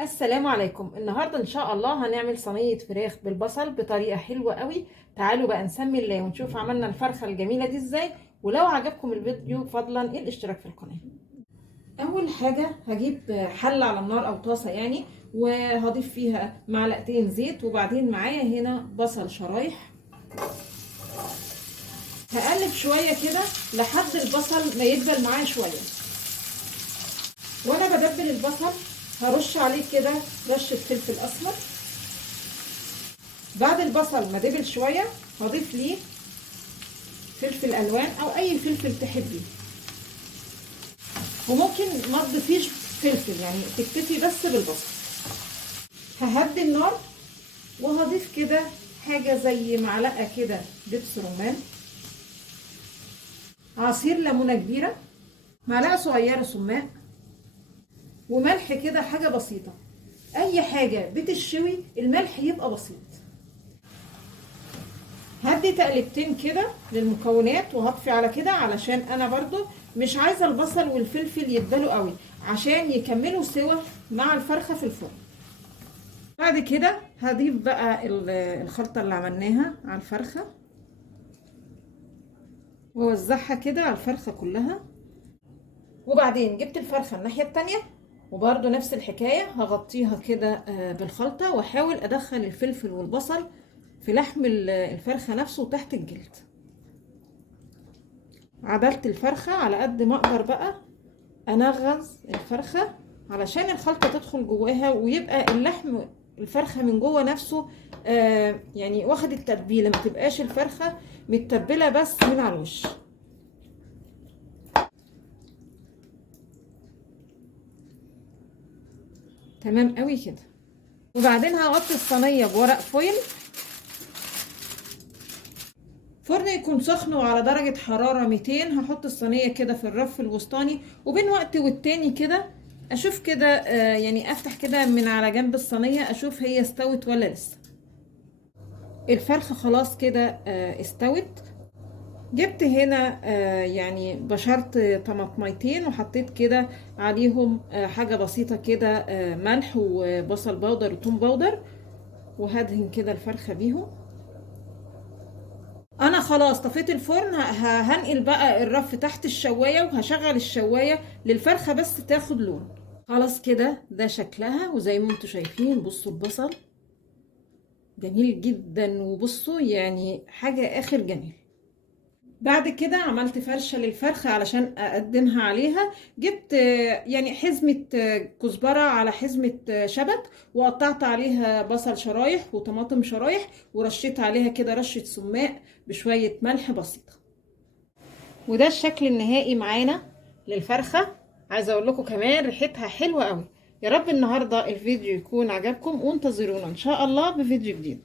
السلام عليكم. النهارده ان شاء الله هنعمل صينيه فراخ بالبصل بطريقه حلوه قوي. تعالوا بقى نسمي الله ونشوف عملنا الفرخه الجميله دي ازاي. ولو عجبكم الفيديو فضلا الاشتراك في القناه. اول حاجه هجيب حله على النار او طاسه يعني، وهضيف فيها معلقتين زيت، وبعدين معايا هنا بصل شرايح. هقلب شويه كده لحد البصل ما يدبل معايا شويه. وانا بدبل البصل هرش عليه كده رشه فلفل اسمر. بعد البصل ما دبل شويه هضيف ليه فلفل الوان او اي فلفل تحبيه، وممكن ما تضيفيش فلفل يعني تكتفي بس بالبصل. ههدي النار وهضيف كده حاجه زي معلقه كده دبس رمان، عصير ليمونه كبيره، معلقه صغيره سماق، وملح كده حاجه بسيطه. اي حاجه بتشوي الملح يبقى بسيط. هدي تقلبتين كده للمكونات وهطفي على كده، علشان انا برضو مش عايزه البصل والفلفل يدبلوا قوي، عشان يكملوا سوا مع الفرخه في الفرن. بعد كده هضيف بقى الخلطه اللي عملناها على الفرخه، ووزعها كده على الفرخه كلها. وبعدين جبت الفرخه الناحيه التانية، وبرضو نفس الحكايه هغطيها كده بالخلطه، واحاول ادخل الفلفل والبصل في لحم الفرخه نفسه تحت الجلد. عدلت الفرخة على قد ما اقدر بقى، انغز الفرخة علشان الخلطة تدخل جواها، ويبقى اللحم الفرخة من جوه نفسه يعني واخد التتبيلة، ما تبقاش الفرخة متبلة بس من على الوش. تمام قوي كده. وبعدين هغطي الصينية بورق فويل. فرن يكون سخن وعلى درجة حرارة 200. هحط الصينية كده في الرف الوسطاني، وبين وقت والتاني كده اشوف كده يعني افتح كده من على جنب الصينية اشوف هي استوت ولا لسه. الفرخة خلاص كده استوت. جبت هنا يعني بشرت طماطميتين وحطيت كده عليهم حاجة بسيطة كده، ملح وبصل بودر وتوم بودر، وهدهن كده الفرخة بيهم. انا خلاص طفيت الفرن. هنقل بقى الرف تحت الشوايه، وهشغل الشوايه للفرخه بس تاخد لون. خلاص كده ده شكلها، وزي ما انتم شايفين بصوا البصل جميل جدا، وبصوا يعني حاجه اخر جميل. بعد كده عملت فرشه للفرخه علشان اقدمها عليها. جبت يعني حزمه كزبره على حزمه شبت، وقطعت عليها بصل شرايح وطماطم شرايح، ورشيت عليها كده رشه سماق بشويه ملح بسيطه. وده الشكل النهائي معانا للفرخه. عايزه اقول لكم كمان ريحتها حلوه قوي. يا رب النهارده الفيديو يكون عجبكم، وانتظرونا ان شاء الله بفيديو جديد.